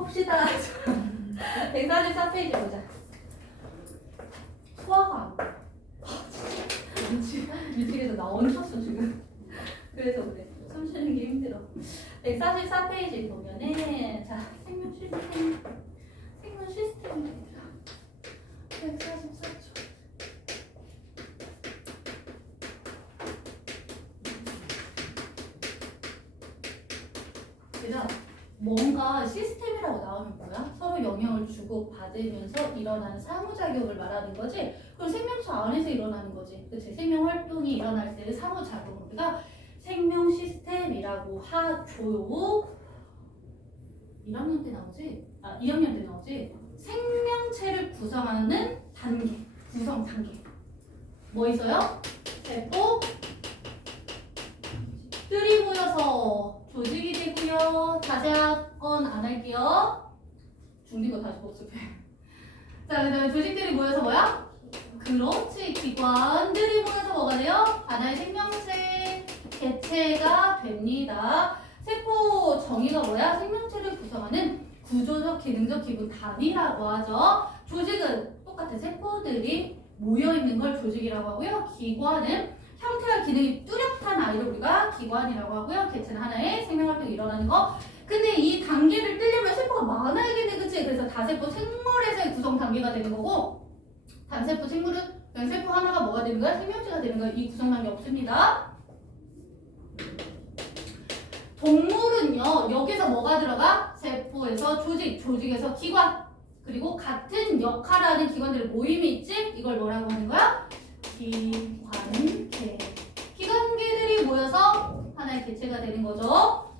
봅시다. 144페이지 보자. 소화가 안 돼. 미치겠어. 나 얹혔어 지금. 그래서 그래. 숨 쉬는 게 힘들어. 144페이지 보면은 자 생명 시스템 144초. 그냥 뭔가 시스템이라고 나오면 뭐야? 서로 영향을 주고 받으면서 일어나는 상호작용을 말하는 거지. 그럼 생명체 안에서 일어나는 거지. 그치? 생명 활동이 일어날 때 상호작용을 우리가 생명 시스템이라고 하죠. 1학년 때 나오지? 2학년 때 나오지? 생명체를 구성하는 단계, 구성 단계. 뭐 있어요? 세포들이 모여서 조직이 되고요. 자세한 건 안 할게요. 중딩 거 다시 복습해. 자, 그 다음에 조직들이 모여서 뭐야? 그렇지. 기관들이 모여서 뭐가 돼요? 하나의 생명체, 개체가 됩니다. 세포 정의가 뭐야? 생명체를 구성하는 구조적, 기능적, 기본 단위라고 하죠. 조직은 똑같은 세포들이 모여있는 걸 조직이라고 하고요. 기관은 형태와 기능이 뚜렷한 아이를 우리가 기관이라고 하고요. 개체는 하나의 생명활동이 일어나는 거. 근데 이 단계를 뜨려면 세포가 많아야겠네, 그치? 그래서 다세포 생물에서의 구성 단계가 되는 거고, 단세포 생물은 그냥 세포 하나가 뭐가 되는 거야? 생명체가 되는 거야. 이 구성 단계 없습니다. 동물은요, 여기서 뭐가 들어가? 세포에서 조직, 조직에서 기관, 그리고 같은 역할하는 기관들의 모임이 있지? 이걸 뭐라고 하는 거야? 기관계. 기관계들이 모여서 하나의 개체가 되는 거죠.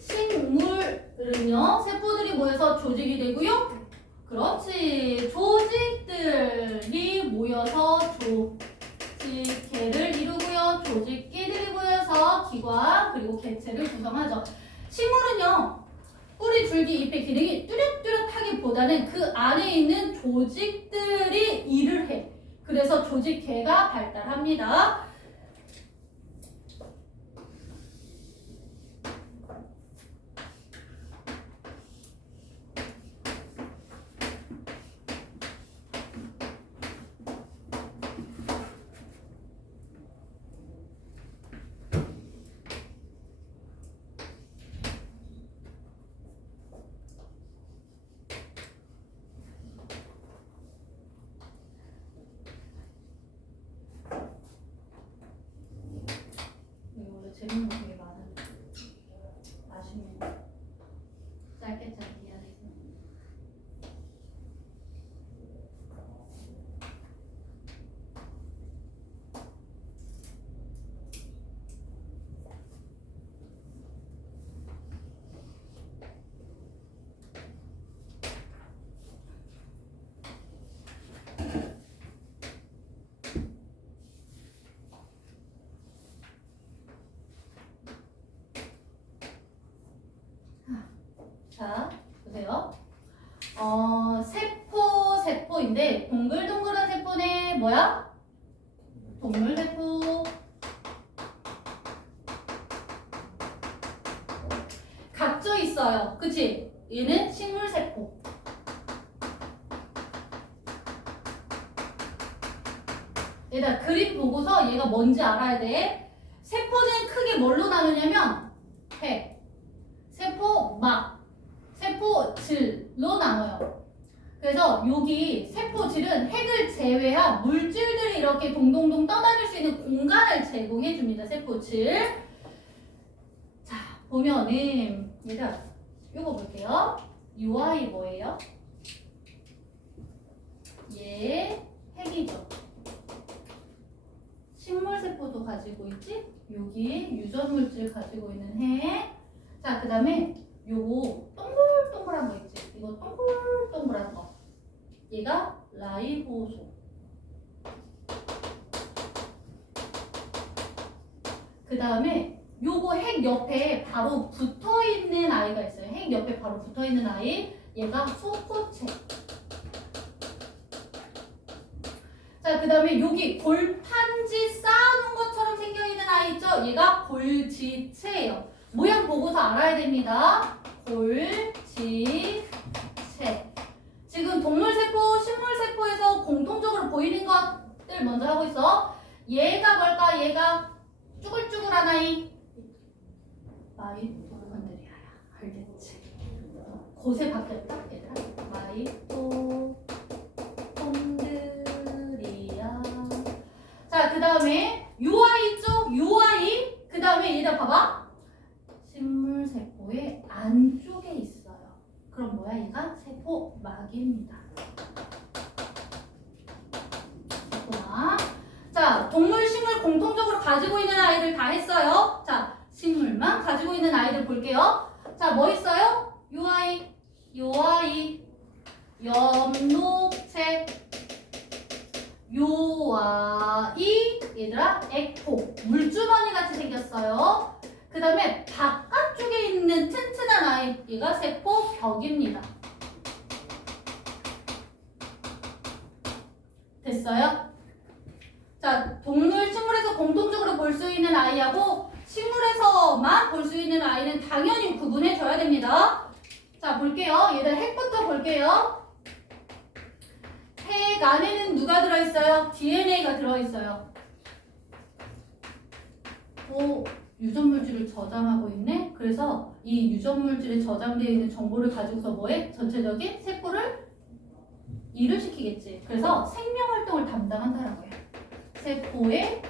식물은요, 세포들이 모여서 조직이 되고요. 그렇지. 조직들이 모여서 조직계를 이루고요. 조직계들이 모여서 기관, 그리고 개체를 구성하죠. 식물은요, 뿌리, 줄기, 잎의 기능이 뚜렷뚜렷하기보다는 그 안에 있는 조직들이 일을 해. 그래서 조직계가 발달합니다. 재밌는 거 되게 많은데 아쉽네. 짧게 해야 돼서. 자, 보세요. 세포인데 동글동글한 세포네 뭐야? 동물세포. 각져 있어요. 그치? 얘는 식물세포. 얘들아, 그림 보고서 얘가 뭔지 알아야 돼. 세포는 크게 뭘로 나누냐면 핵, 세포막, 세포질로 나눠요. 그래서 여기 세포질은 핵을 제외한 물질들이 이렇게 동동동 떠다닐 수 있는 공간을 제공해 줍니다. 세포질. 자, 보면은 얘들아, 요거 볼게요. 요 아이 뭐예요? 얘 핵이죠. 식물세포도 가지고 있지? 여기 유전물질 가지고 있는 핵. 자, 그 다음에 요거 동글동글한 거 있지? 이거 동글동글한 거. 얘가 라이보솜. 그 다음에 요거 핵 옆에 바로 붙어 있는 아이가 있어요. 핵 옆에 바로 붙어 있는 아이. 얘가 소포체. 자, 그 다음에 여기 골판지 쌓아놓은 것처럼 생겨있는 아이 있죠? 얘가 골지체예요. 모양 보고서 알아야 됩니다. 골지체. 조직체. 지금 동물세포, 식물세포에서 공통적으로 보이는 것들 먼저 하고 있어. 얘가 뭘까? 얘가 쭈글쭈글한 아이. 마이토콘드리아야. 알겠지? 곳에 바뀌었다, 얘들아. 마이토콘드리아. 자, 그 다음에 요 아이 있죠? 요 아이. 그 다음에 얘들 봐봐. 식물세포의 안쪽에 있어요. 그럼 뭐야? 얘가 세포막입니다. 세포막. 자, 동물, 식물 공통적으로 가지고 있는 아이들 다 했어요. 자, 식물만 가지고 있는 아이들 볼게요. 자, 뭐 있어요? 요 아이, 요 아이, 엽록체, 요 아이, 얘들아, 에코, 물주머니 같이 생겼어요. 그 다음에 바깥쪽에 있는 튼튼한 아이, 얘가 세포벽입니다. 됐어요? 자, 동물, 식물에서 공통적으로 볼 수 있는 아이하고 식물에서만 볼 수 있는 아이는 당연히 구분해줘야 됩니다. 자, 볼게요. 얘들 핵부터 볼게요. 핵 안에는 누가 들어있어요? DNA가 들어있어요. 오, 유전물질을 저장하고 있네? 그래서 이 유전물질에 저장되어 있는 정보를 가지고서 뭐해? 전체적인 세포를 일을 시키겠지. 그래서 생명활동을 담당한다라고 해요. 세포의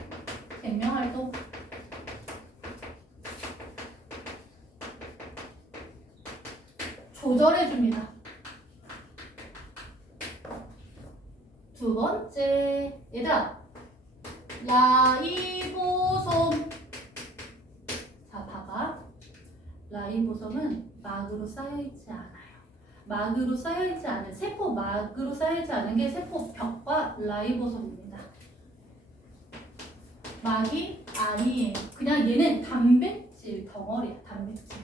생명활동. 조절해줍니다. 두 번째, 얘들아, 라이보솜. 자, 봐봐. 라이보솜은 막으로 쌓여있지 않아요. 막으로 쌓여있지 않은, 세포 막으로 쌓여있지 않은 게 세포벽과 라이보솜입니다. 막이 아니에요. 그냥 얘는 단백질 덩어리야, 단백질.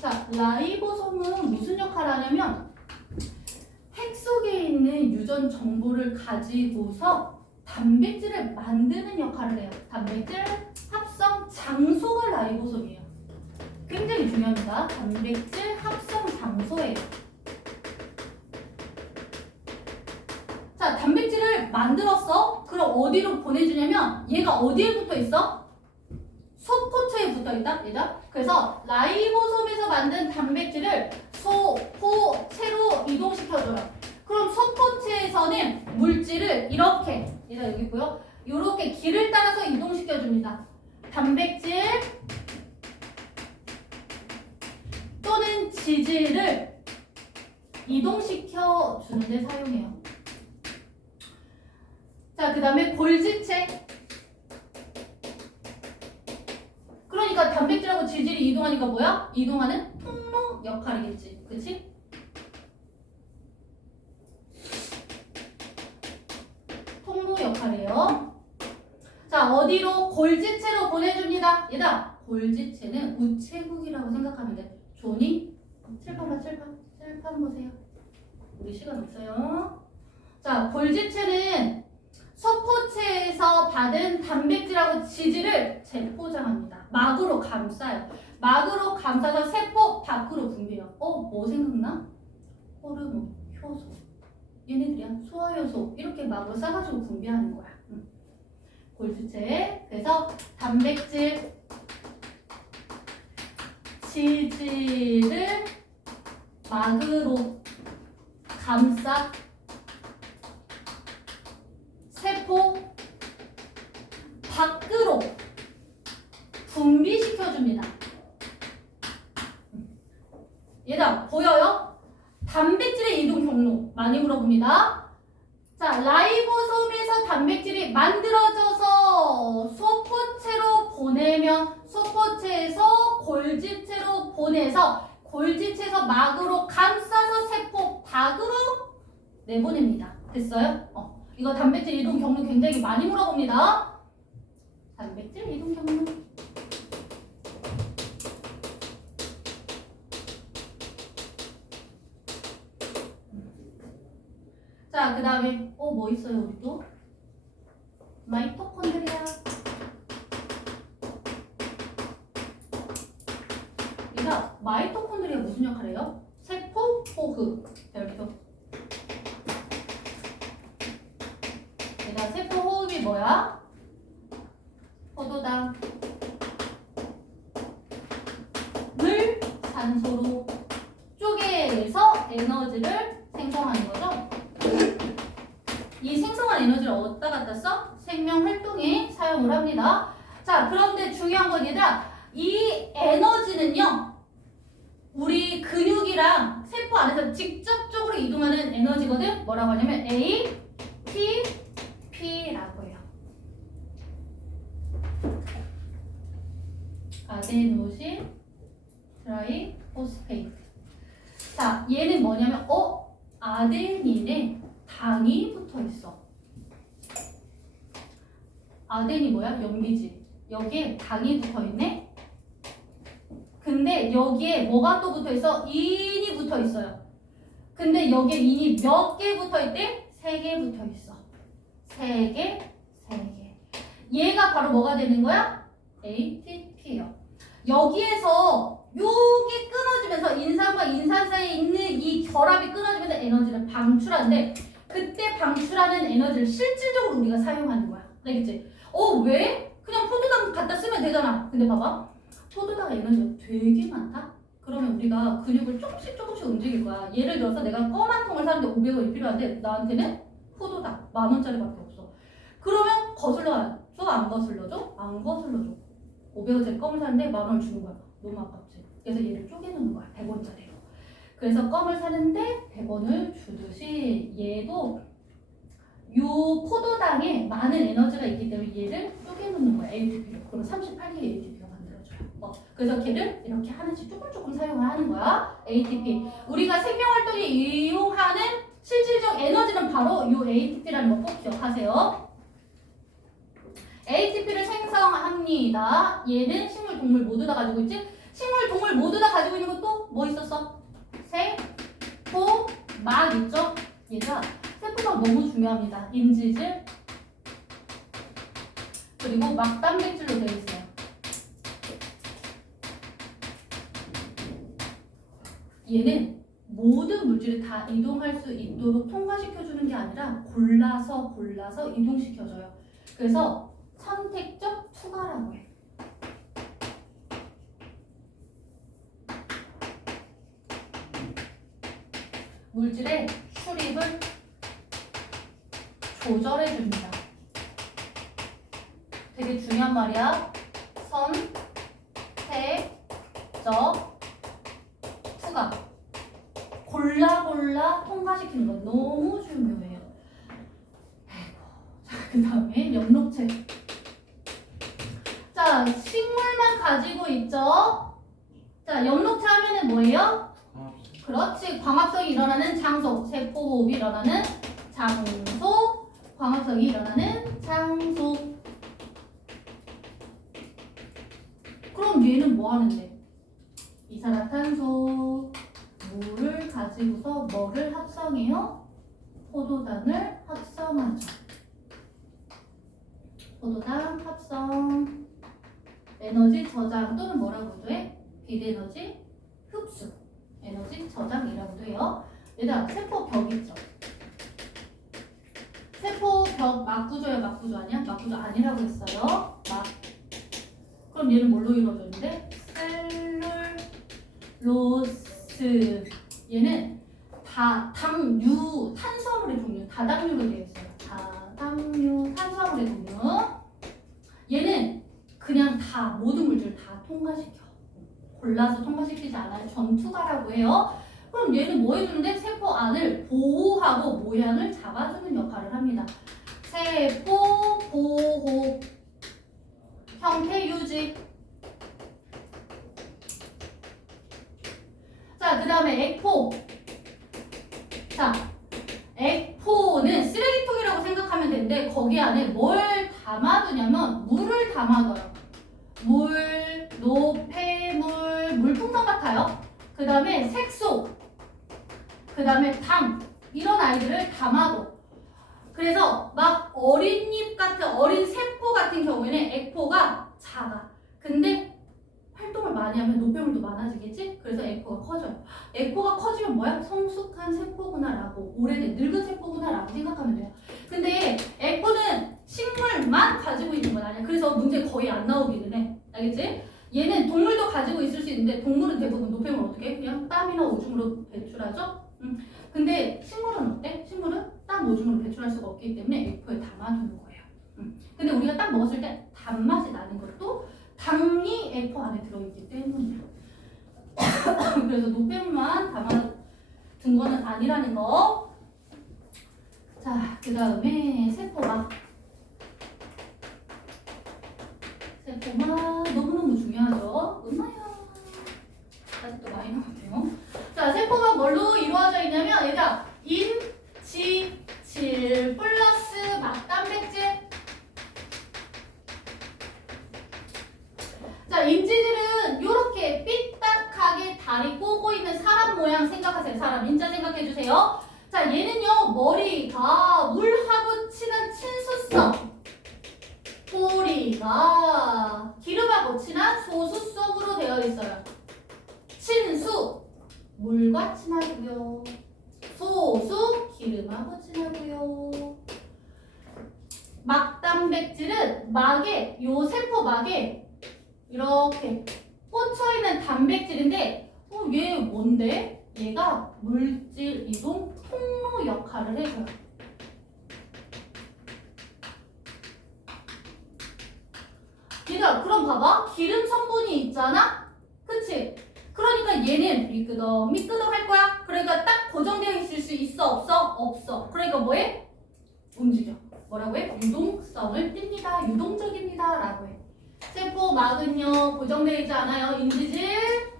자, 라이보솜은 무슨 역할을 하냐면 핵 속에 있는 유전 정보를 가지고서 단백질을 만드는 역할을 해요. 단백질 합성 장소가 라이보솜이에요. 굉장히 중요합니다. 단백질 합성 장소예요. 자, 단백질을 만들었어. 그럼 어디로 보내주냐면 얘가 어디에 붙어 있어? 소포체에 붙어 있다. 얘들아. 그래서 라이보솜에서 만든 단백질을 소포체로 이동시켜줘요. 그럼 소포체에서는 물질을 이렇게, 얘들아 여기 보여? 이렇게 길을 따라서 이동시켜줍니다. 단백질 또는 지질을 이동시켜주는 데 사용해요. 자, 그 다음에 골지체. 그러니까 단백질하고 지질이 이동하니까 뭐야? 이동하는 통로 역할이겠지. 그치? 통로 역할이에요. 자, 어디로? 골지체로 보내줍니다. 얘들아, 골지체는 우체국이라고 생각하면 돼. 조니? 칠판 봐, 칠판. 칠판 보세요. 우리 시간 없어요. 자, 골지체는 소포체에서 받은 단백질하고 지질을 재포장합니다. 막으로 감싸요. 막으로 감싸서 세포 밖으로 분비해요. 뭐 생각나? 호르몬, 효소. 얘네들이야. 소화효소. 이렇게 막으로 싸가지고 분비하는 거야. 골지체. 그래서 단백질, 지질을 막으로 감싸 세포 밖으로 분비시켜줍니다. 얘들아, 보여요? 단백질의 이동 경로 많이 물어봅니다. 자, 라이보솜에서 단백질이 만들어져서 소포체로 보내면 소포체에서 골지체로 보내서 골지체에서 막으로 감싸서 세포 밖으로 내보냅니다. 됐어요? 이거 단백질 이동 경로 굉장히 많이 물어봅니다. 단백질 이동 경로. 자, 그 다음에 뭐 있어요 우리 또? 마이토콘드리아. 얘들아, 마이토콘드리아 무슨 역할을 해요? 세포 호흡. 별표. 얘들아, 세포 호흡이 뭐야? 포도당. 물 산소로 쪼개서 에너지를 생성하는 거죠. 이 생성한 에너지를 어디다 갖다 써? 생명 활동에 사용을 합니다. 자, 그런데 중요한 건 얘들아, 이 에너지는요, 우리 근육이랑 세포 안에서 직접적으로 이동하는 에너지거든. 뭐라고 하냐면 ATP라고 해요. 아데노신 트라이포스페이트. 자, 얘는 뭐냐면 아데닌에 당이 붙어 있어. 아덴이 뭐야? 염기지. 여기에 당이 붙어 있네. 근데 여기에 뭐가 또 붙어 있어? 인이 붙어 있어요. 근데 여기에 인이 몇 개 붙어 있대? 3개 붙어 있어. 3개. 얘가 바로 뭐가 되는 거야? ATP예요. 여기에서 요게 끊어지면서 인산과 인산 사이에 있는 이 결합이 끊어지면서 에너지를 방출하는데, 그때 방출하는 에너지를 실질적으로 우리가 사용하는 거야. 알겠지? 왜? 그냥 포도당 갖다 쓰면 되잖아. 근데 봐봐. 포도당 에너지가 되게 많다? 그러면 우리가 근육을 조금씩 움직일 거야. 예를 들어서 내가 껌 한 통을 사는데 500원이 필요한데 나한테는 포도당 10,000원짜리밖에 없어. 그러면 거슬러줘? 안 거슬러줘? 안 거슬러줘. 500원짜리 껌을 사는데 10,000원 주는 거야. 너무 아깝지? 그래서 얘를 쪼개놓는 거야. 100원짜리로. 그래서 껌을 사는데 100원을 주듯이 얘도 요 포도당에 많은 에너지가 있기 때문에 얘를 쪼개놓는 거야. ATP로. 그러면 38개 ATP가 만들어져요. 그래서 걔를 이렇게 하나씩 조금 사용을 하는 거야. ATP. 우리가 생명활동에 이용하는 실질적 에너지는 바로 요 ATP라는 거 꼭 기억하세요. ATP를 생성합니다. 얘는 식물, 동물 모두 다 가지고 있지? 식물, 동물 모두 다 가지고 있는 것도 뭐 있었어? 세포, 막 있죠? 얘가 세포가 너무 중요합니다. 인지질 그리고 막 단백질로 되어 있어요. 얘는 모든 물질을 다 이동할 수 있도록 통과시켜주는 게 아니라 골라서 이동시켜줘요. 그래서 선택적 투과라고 해. 물질의 출입을 조절해줍니다. 되게 중요한 말이야. 선택적 투과. 골라 통과시키는 건 너무 중요해요. 자, 그 다음에 엽록체. 자, 식물만 가지고 있죠. 자, 엽록체 하면은 뭐예요? 그렇지. 광합성이 일어나는 장소. 세포호흡이 일어나는 장소. 광합성이 일어나는 장소. 그럼 얘는 뭐 하는데? 이산화탄소, 물을 가지고서 뭐를 합성해요? 포도당을 합성하죠. 포도당 합성. 에너지 저장 또는 뭐라고도 해? 비에너지 흡수. 에너지 저장이라고도 해요. 얘들아, 세포벽 있죠? 세포벽 막구조야, 막구조 아니야? 막구조 아니라고 했어요. 그럼 얘는 뭘로 이루어졌는데? 셀룰로스. 얘는 다당류, 탄수화물의 종류, 다당류로 되어 있어요. 다당류, 탄수화물의 종류. 얘는 그냥 다 모든 물질을 다 통과시켜. 골라서 통과시키지 않아요. 전투가라고 해요. 그럼 얘는 뭐 해주는데? 세포 안을 보호하고 모양을 잡아주는 역할을 합니다. 세포 보호, 형태 유지. 자, 그 다음에 액포. 자, 액포는 쓰레기통이라고 생각하면 되는데 거기 안에 뭘 담아두냐면 물을 담아둬요. 물, 노폐물, 물풍선 같아요. 그 다음에 색소, 그 다음에 당, 이런 아이들을 담아둬. 그래서 막 어린 잎 같은, 어린 세포 같은 경우에는 액포가 작아. 근데 활동을 많이 하면 노폐물도 많아지겠지? 그래서 에코가 커져요. 에코가 커지면 뭐야? 성숙한 세포구나라고, 오래된 늙은 세포구나라고 생각하면 돼요. 근데 에코는 식물만 가지고 있는 건 아니야. 그래서 문제 거의 안 나오기는 해. 알겠지? 얘는 동물도 가지고 있을 수 있는데 동물은 대부분 노폐물 어떻게 해? 그냥 땀이나 오줌으로 배출하죠? 근데 식물은 어때? 식물은 땀, 오줌으로 배출할 수가 없기 때문에 에코에 담아두는 거예요. 근데 우리가 딱 먹었을 때 단맛이 나는 것도 당이 에코 안에 들어있기 때문이야. 그래서 노폐물만 담아둔 거는 아니라는 거. 자, 그 다음에 세포막. 세포막 너무너무 중요하죠. 음마야. 아직도 많이 남았네요. 자, 세포막 뭘로 이루어져 있냐면 얘가 인, 지, 질 플러스 막단백질. 자, 인지질은 이렇게 삐딱하게 다리 꼬고 있는 사람 모양 생각하세요. 사람 인자 생각해주세요. 자, 얘는요 머리가 물하고 친한 친수성, 꼬리가 기름하고 친한 소수성으로 되어 있어요. 친수, 물과 친하고요. 소수, 기름하고 친하고요. 막단백질은 막에, 요 세포막에 이렇게 꽂혀있는 단백질인데 얘 뭔데? 얘가 물질 이동 통로 역할을 해줘요. 얘들아, 그럼 봐봐. 기름 성분이 있잖아? 그치? 그러니까 얘는 미끄덕 할 거야. 그러니까 딱 고정되어 있을 수 있어? 없어? 없어. 그러니까 뭐해? 움직여. 뭐라고 해? 유동성을 띱니다. 유동적입니다. 라고 해. 세포막은요 고정되어 있지 않아요. 인지질,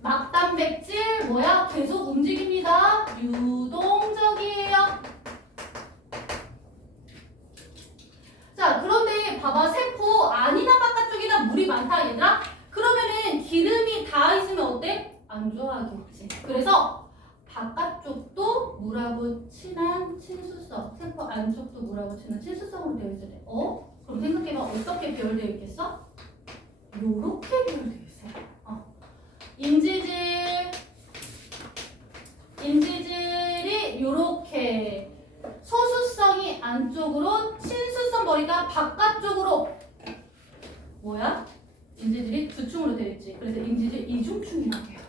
막단백질 뭐야? 계속 움직입니다. 유동적이에요. 자, 그런데 봐봐. 세포 안이나 바깥쪽이나 물이 많다 얘들아. 그러면은 기름이 닿아 있으면 어때? 안 좋아하겠지. 그래서 바깥쪽도 물하고 친한 친수성, 세포 안쪽도 물하고 친한 친수성으로 되어 있어야 돼. 그럼 생각해봐. 어떻게 배열되어 있겠어? 요렇게 배열되어 있어요. 인지질이 요렇게 소수성이 안쪽으로, 친수성 머리가 바깥쪽으로 뭐야? 인지질이 두 층으로 되어 있지. 그래서 인지질 이중층이라고 해요.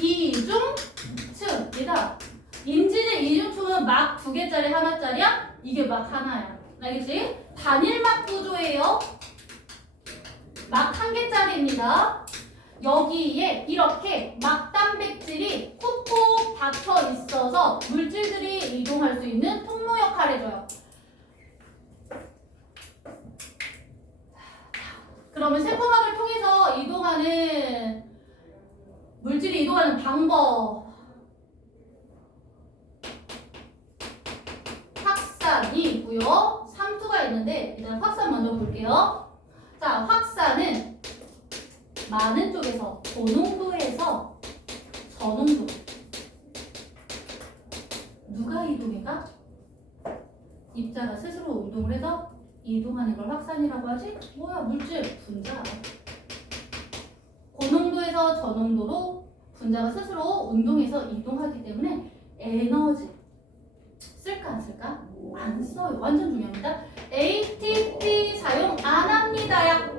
이중층. 얘들아, 인지질 이중층은 막 2개짜리 하나짜리야? 이게 막 하나야. 알겠지? 단일막 구조예요. 막 1개짜리입니다. 여기에 이렇게 막단백질이 콕콕 박혀 있어서 물질들이 이동할 수 있는 통로 역할을 해줘요. 그러면 세포막을 통해서 이동하는 물질이 이동하는 방법. 확산이 있고요. 삼투가 있는데 일단 확산 먼저 볼게요. 자, 확산은 많은 쪽에서 고농도에서 저농도. 누가 이동해가? 입자가 스스로 운동을 해서 이동하는 걸 확산이라고 하지? 뭐야, 물질 분자. 고농도에서 저농도로 분자가 스스로 운동해서 이동하기 때문에 에너지 쓸까 안 쓸까? 안 써요. 완전 중요합니다. ATP 사용 안 합니다.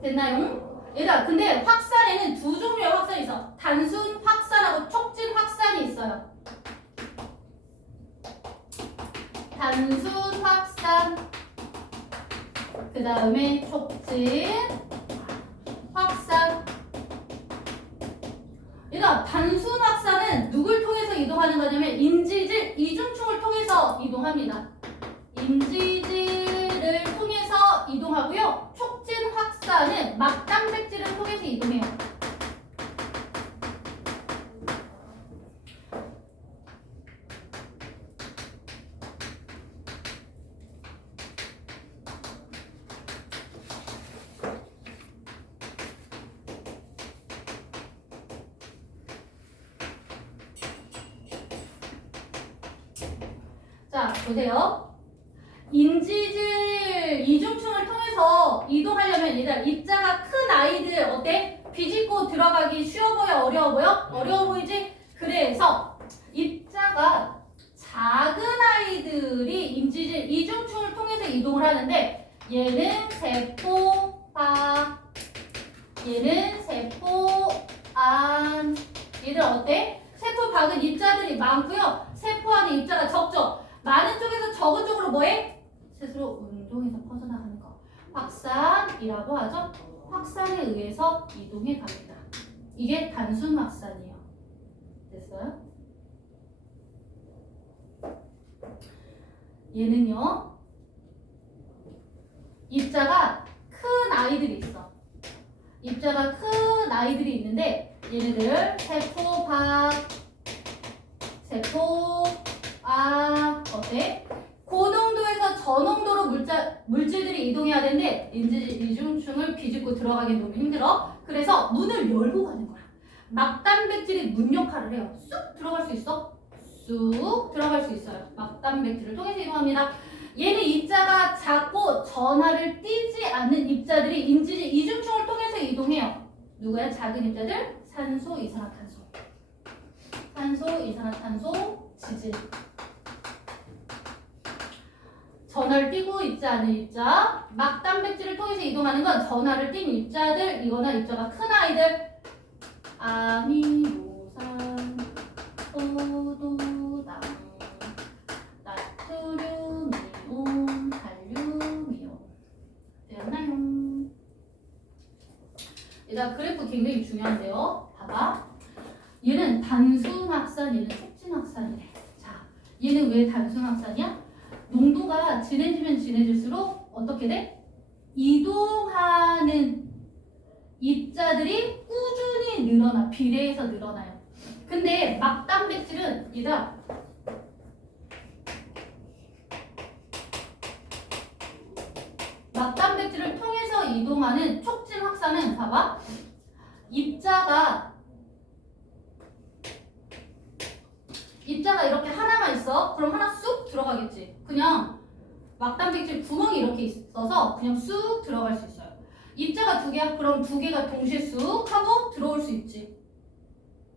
됐나요? 얘들아, 근데 확산에는 두 종류의 확산이 있어. 단순 확산하고 촉진 확산이 있어요. 단순 확산, 그 다음에 촉진 확산. 얘들아, 단순 확산은 누굴 통해서 이동하는 거냐면 인지질 이중층을 통해서 이동합니다. 인지질을 통해서 이동하고요. 촉진 확산은 막단백질을 통해서 이동해요. 자, 보세요. 인지질 이중층을 통해서 동도에서 이동하려면 얘들아 입자가 큰 아이들 어때? 비집고 들어가기 쉬워 보여? 어려워 보여? 어려워 보이지? 그래서 입자가 작은 아이들이 인지질 이중충을 통해서 이동을 하는데 얘는 세포 밖, 얘는 세포 안. 얘들 어때? 세포 밖은 입자들이 많고요. 세포 안에 입자가 적죠. 많은 쪽에서 적은 쪽으로 뭐해? 스스로 운동해서 퍼져나가는 거. 확산이라고 하죠. 확산에 의해서 이동해 갑니다. 이게 단순 확산이에요. 됐어요? 얘는요. 입자가 큰 아이들이 있어. 입자가 큰 아이들이 있는데 얘네들 세포 밖, 세포 안 어때? 고농도에서 저농도로 물질들이 이동해야 되는데 이중충을 비집고 들어가기 너무 힘들어. 그래서 문을 열고 가는 거야. 막단백질이 문 역할을 해요. 쑥 들어갈 수 있어? 쑥 들어갈 수 있어요. 막단백질을 통해서 이동합니다. 얘는 입자가 작고 전하를 띄지 않는 입자들이 인지질 이중충을 통해서 이동해요. 누구야? 작은 입자들? 산소, 이산화탄소. 산소, 이산화탄소, 지질. 전하를 띄고 있지 않은 입자. 막단백질을 통해서 이동하는 건 전하를 띈 입자들, 이거나 입자가 큰 아이들. 아미노산, 포도당, 나트륨, 이온, 칼륨, 이온. 되었나요? 얘가 그래프 굉장히 중요한데요. 봐봐. 얘는 단순 확산, 얘는 촉진 확산이래. 자, 얘는 왜 단순 확산이야? 농도가 진해지면 진해질수록 어떻게 돼? 이동하는 입자들이 꾸준히 늘어나. 비례해서 늘어나요. 근데 막단백질은 얘가 막단백질을 통해서 이동하는 촉진 확산은 봐봐. 입자가 이렇게 하나만 있어. 그럼 하나 쑥 들어가겠지. 그냥 막단백질 구멍이 이렇게 있어서 그냥 쑥 들어갈 수 있어요. 입자가 두 개야? 그럼 두 개가 동시에 쑥 하고 들어올 수 있지.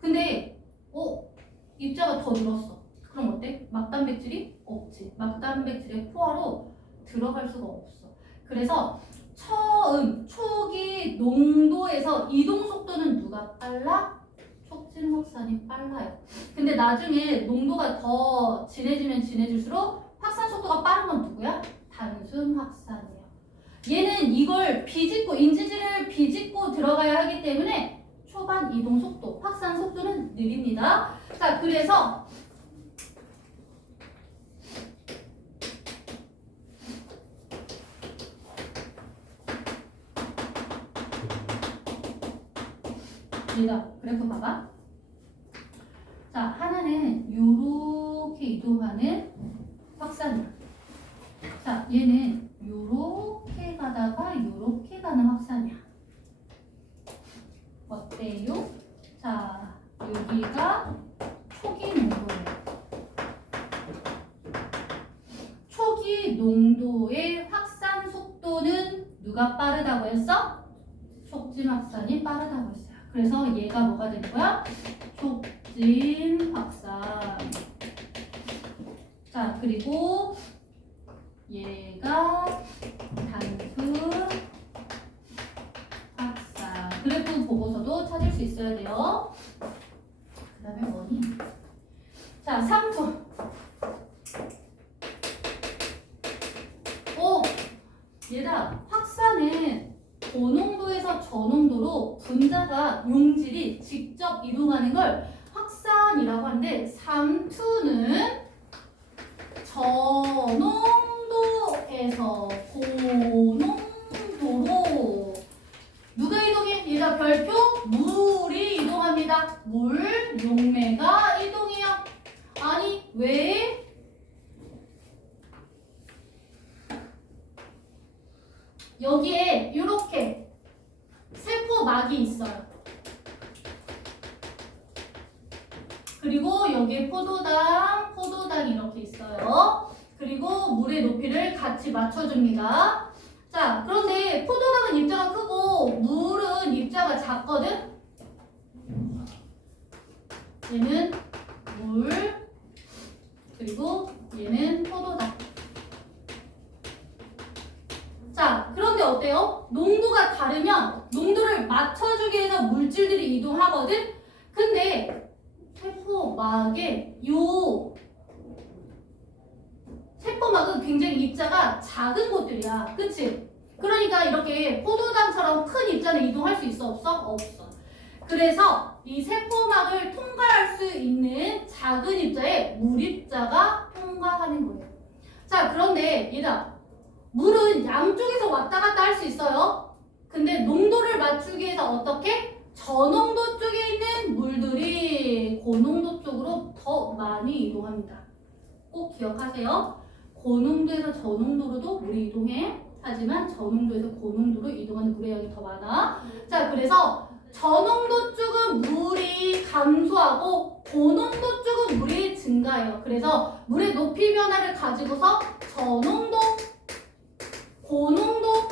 근데 입자가 더 늘었어. 그럼 어때? 막단백질이 없지. 막단백질의 포화로 들어갈 수가 없어. 그래서 초기 농도에서 이동 속도는 누가 빨라? 촉진 확산이 빨라요. 근데 나중에 농도가 더 진해지면 진해질수록 확산 속도가 빠른 건 누구야? 단순 확산이에요. 얘는 이걸 비집고 인지질을 비집고 들어가야 하기 때문에 초반 이동 속도, 확산 속도는 느립니다. 자, 그래서 얘가 그래프 봐봐. 자, 하나는 요렇게 이동하는 확산이야. 자, 얘는 요렇게 가다가 요렇게 가는 확산이야. 어때요? 자, 여기가 초기 농도예요. 초기 농도의 확산 속도는 누가 빠르다고 했어? 촉진 확산이 빠르다고 했어요. 그래서 얘가 뭐가 되는 거야? 촉진 확산. 자, 그리고 얘가 단순 확산. 그래프 보고서도 찾을 수 있어야 돼요. 그 다음에 원인. 자, 3초. 얘들아, 확산은 고농도에서 저농도로 분자가 용질이 직접 이동하는 걸 확산이라고 하는데 3투는 저농도에서 고농도로 누가 이동해? 얘가 별표 물이 이동합니다. 물, 용매가 이동해요. 아니 왜? 여기에 이렇게 세포막이 있어요. 그리고 여기에 포도당 이렇게 있어요. 그리고 물의 높이를 같이 맞춰줍니다. 자, 그런데 포도당은 입자가 크고 물은 입자가 작거든? 얘는 물, 그리고 얘는 포도당. 자, 그런데 어때요? 농도가 다르면 농도를 맞춰주기 위해서 물질들이 이동하거든? 근데 세포막의 세포막은 굉장히 입자가 작은 곳들이야. 그치? 그러니까 이렇게 포도당처럼 큰 입자는 이동할 수 있어? 없어? 없어. 그래서 이 세포막을 통과할 수 있는 작은 입자에 물입자가 통과하는 거예요. 자, 그런데 얘들아, 물은 양쪽에서 왔다 갔다 할 수 있어요. 근데 농도를 맞추기 위해서 어떻게? 저농도 쪽에 있는 물들이 고농도 쪽으로 더 많이 이동합니다. 꼭 기억하세요. 고농도에서 저농도로도 물이 이동해. 하지만 저농도에서 고농도로 이동하는 물의 양이 더 많아. 자, 그래서 저농도 쪽은 물이 감소하고 고농도 쪽은 물이 증가해요. 그래서 물의 높이 변화를 가지고서 저농도, 고농도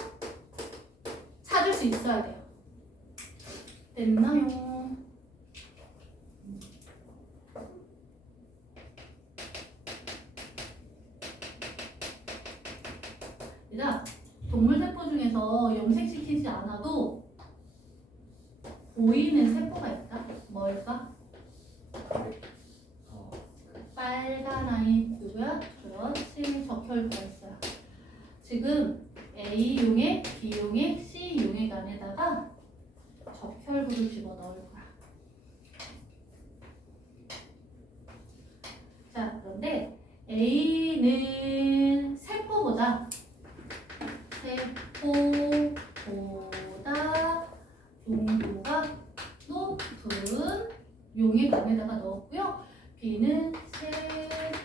찾을 수 있어야 돼요. 됐나요? 얘들아, 동물세포 중에서 염색시키지 않아도 보이는 세포가 있다. 뭘까? 빨간 아이 누구야? 그렇지, 적혈구가 있어요. 지금 A용액, B용액, C용액 안에다가 적혈구를 집어넣을 거야. 자, 그런데 A는 세포보다 농도가 높은 용액 안에다가 넣었고요. B는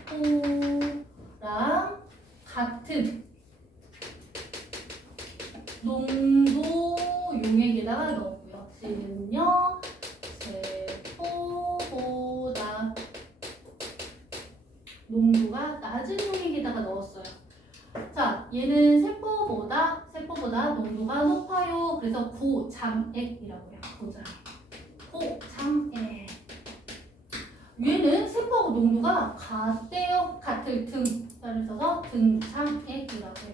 세포랑 같은 농도 용액에다가 넣었고요. C는요, 세포보다 농도가 낮은 용액에다가 넣었어요. 자, 얘는 세포보다 농도가 높아요. 그래서 고장액이라고 해요. 고장액. 얘는 세포하고 농도가 같대요. 같을 등자를 써서 등장액이라고 해요.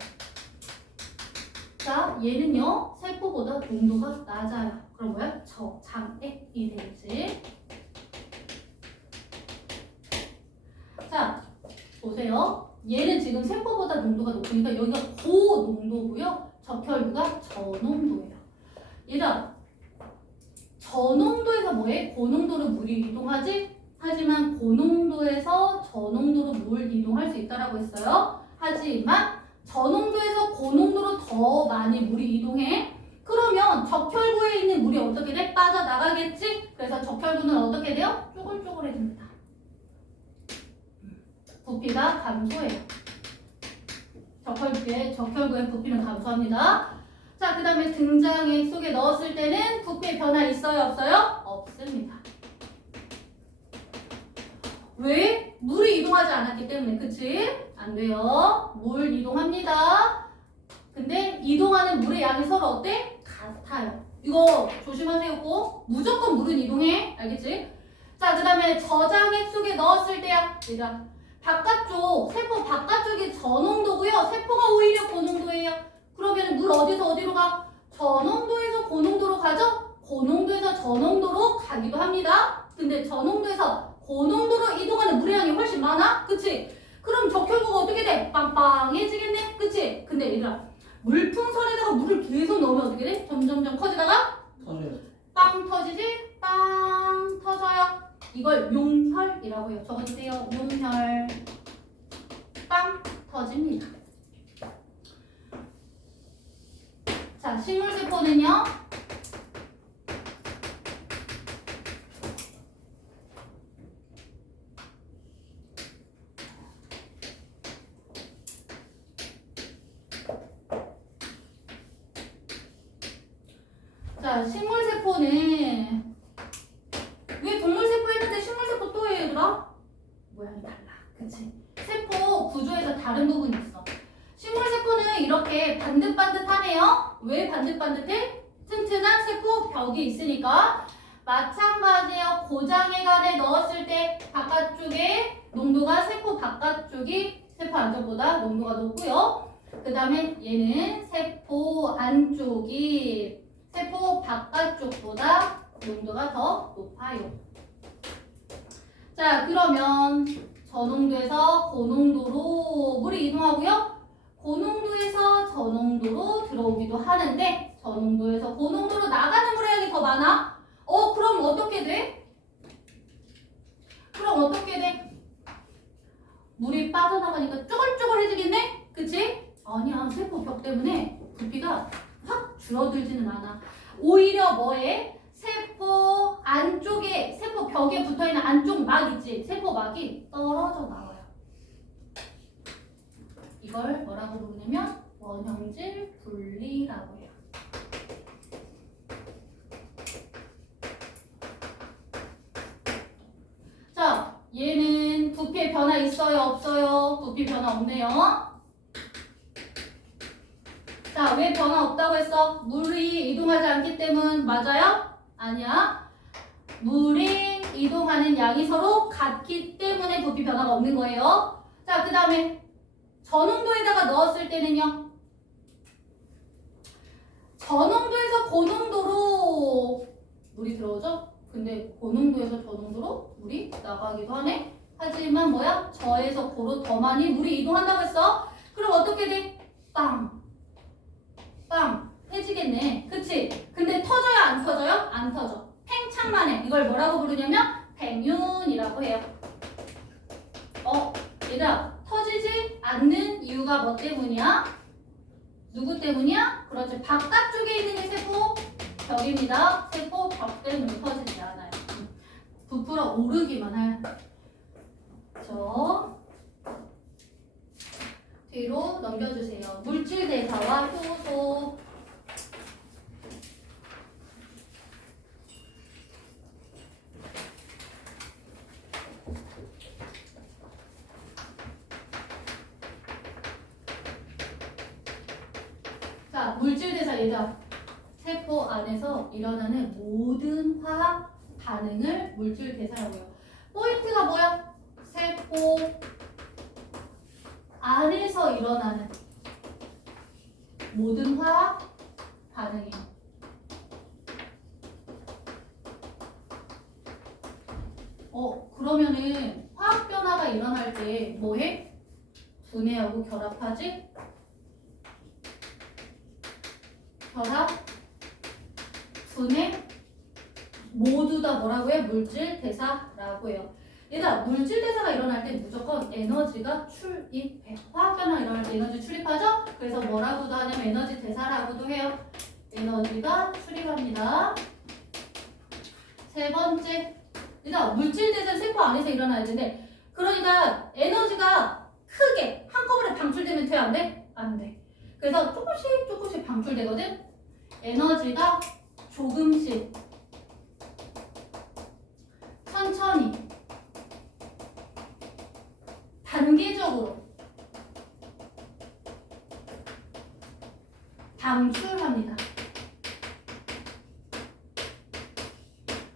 자, 얘는요, 세포보다 농도가 낮아요. 그럼 뭐야? 저장액이 되겠지. 자, 보세요. 얘는 지금 세포보다 농도가 높으니까 여기가 고농도고요. 적혈구가 저농도예요. 얘들아, 저농도에서 뭐해? 고농도로 물이 이동하지? 하지만 고농도에서 저농도로 물 이동할 수 있다라고 했어요. 하지만 저농도에서 고농도로 더 많이 물이 이동해. 그러면 적혈구에 있는 물이 어떻게 돼? 빠져나가겠지? 그래서 적혈구는 어떻게 돼요? 쪼글쪼글해집니다. 부피가 감소해요. 적혈구의 부피는 감소합니다. 자, 그 다음에 등장액 속에 넣었을 때는 부피의 변화 있어요? 없어요? 없습니다. 왜? 물이 이동하지 않았기 때문에. 그치? 안 돼요. 물 이동합니다. 근데 이동하는 물의 양이 서로 어때? 같아요. 이거 조심하세요. 꼭. 무조건 물은 이동해. 알겠지? 자, 그 다음에 저장액 속에 넣었을 때야. 얘들아, 바깥쪽, 세포 바깥쪽이 저농도고요. 세포가 오히려 고농도예요. 그러면 물 어디서 어디로 가? 저농도에서 고농도로 가죠? 고농도에서 저농도로 가기도 합니다. 근데 저농도에서 고농도로 이동하는 물의 양이 훨씬 많아? 그치? 그럼 적혈구가 어떻게 돼? 빵빵해지겠네? 그치? 근데 얘들아, 물풍선에다가 물을 계속 넣으면 어떻게 돼? 점점점 커지다가? 터져요. 빵 터지지? 빵 터져요. 이걸 용혈이라고 해요. 적어주세요. 용혈. 빵 터집니다. 자, 식물세포는요. 자, 식물세포는 왜 동물세포 했는데 식물세포 또 해, 얘들아? 모양이 달라. 그치? 세포 구조에서 다른 부분이 있어. 식물세포는 이렇게 반듯반듯한 반듯반듯해? 튼튼한 세포 벽이 있으니까 마찬가지예요. 고장애간에 넣었을 때 바깥쪽에 농도가 세포 바깥쪽이 세포 안쪽보다 농도가 높고요. 그 다음에 얘는 세포 안쪽이 세포 바깥쪽보다 농도가 더 높아요. 자, 그러면 저농도에서 고농도로 물이 이동하고요. 고농도에서 저농도로 들어오기도 하는데 저농도에서 고농도로 나가는 물의 양이 더 많아? 그럼 어떻게 돼? 그럼 어떻게 돼? 물이 빠져나가니까 쪼글쪼글해지겠네? 그치? 아니야, 세포 벽 때문에 부피가 확 줄어들지는 않아. 오히려 뭐에? 세포 안쪽에, 세포 벽에 붙어있는 안쪽 막 있지? 세포막이 떨어져 나와요. 이걸 뭐라고 부르냐면 원형질 분리라고 해요. 자, 얘는 부피의 변화 있어요? 없어요? 부피 변화 없네요. 자, 왜 변화 없다고 했어? 물이 이동하지 않기 때문 맞아요? 아니야. 물이 이동하는 양이 서로 같기 때문에 부피 변화가 없는 거예요. 자, 그 다음에 저농도에다가 넣었을 때는요. 저농도에서 고농도로 물이 들어오죠? 근데 고농도에서 저농도로 물이 나가기도 하네? 하지만 뭐야? 저에서 고로 더 많이 물이 이동한다고 했어? 그럼 어떻게 돼? 빵! 빵! 해지겠네. 그치? 근데 터져요? 안 터져요? 안 터져. 팽창만 해. 이걸 뭐라고 부르냐면 팽윤이라고 해요. 얘들아, 터지지 않는 이유가 뭐 때문이야? 누구 때문이야? 그렇지. 바깥쪽에 있는 게 세포 벽입니다. 세포 벽 때문에 터지지 않아요. 부풀어 오르기만 해요. 뒤로 넘겨주세요. 물질 대사와 효소. 자, 물질 대사 얘들아. 세포 안에서 일어나는 모든 화학 반응을 물질 대사라고 해요. 포인트가 뭐야? 세포 안에서 일어나는 모든 화학 반응이에요. 그러면은 화학 변화가 일어날 때 뭐해? 분해하고 결합하지? 결합, 분해 모두 다 뭐라고 해요? 물질 대사라고 해요. 얘들아, 물질 대사가 일어날 때 무조건 에너지가 출입해. 화학 변화가 일어날 때 에너지 출입하죠? 그래서 뭐라고도 하냐면 에너지 대사라고도 해요. 에너지가 출입합니다. 세 번째, 얘들아, 물질 대사는 세포 안에서 일어나야 되는데 그러니까 에너지가 크게 한꺼번에 방출되면 돼? 안 돼? 안 돼. 그래서 조금씩 방출되거든? 에너지가 조금씩 천천히 단계적으로 방출합니다.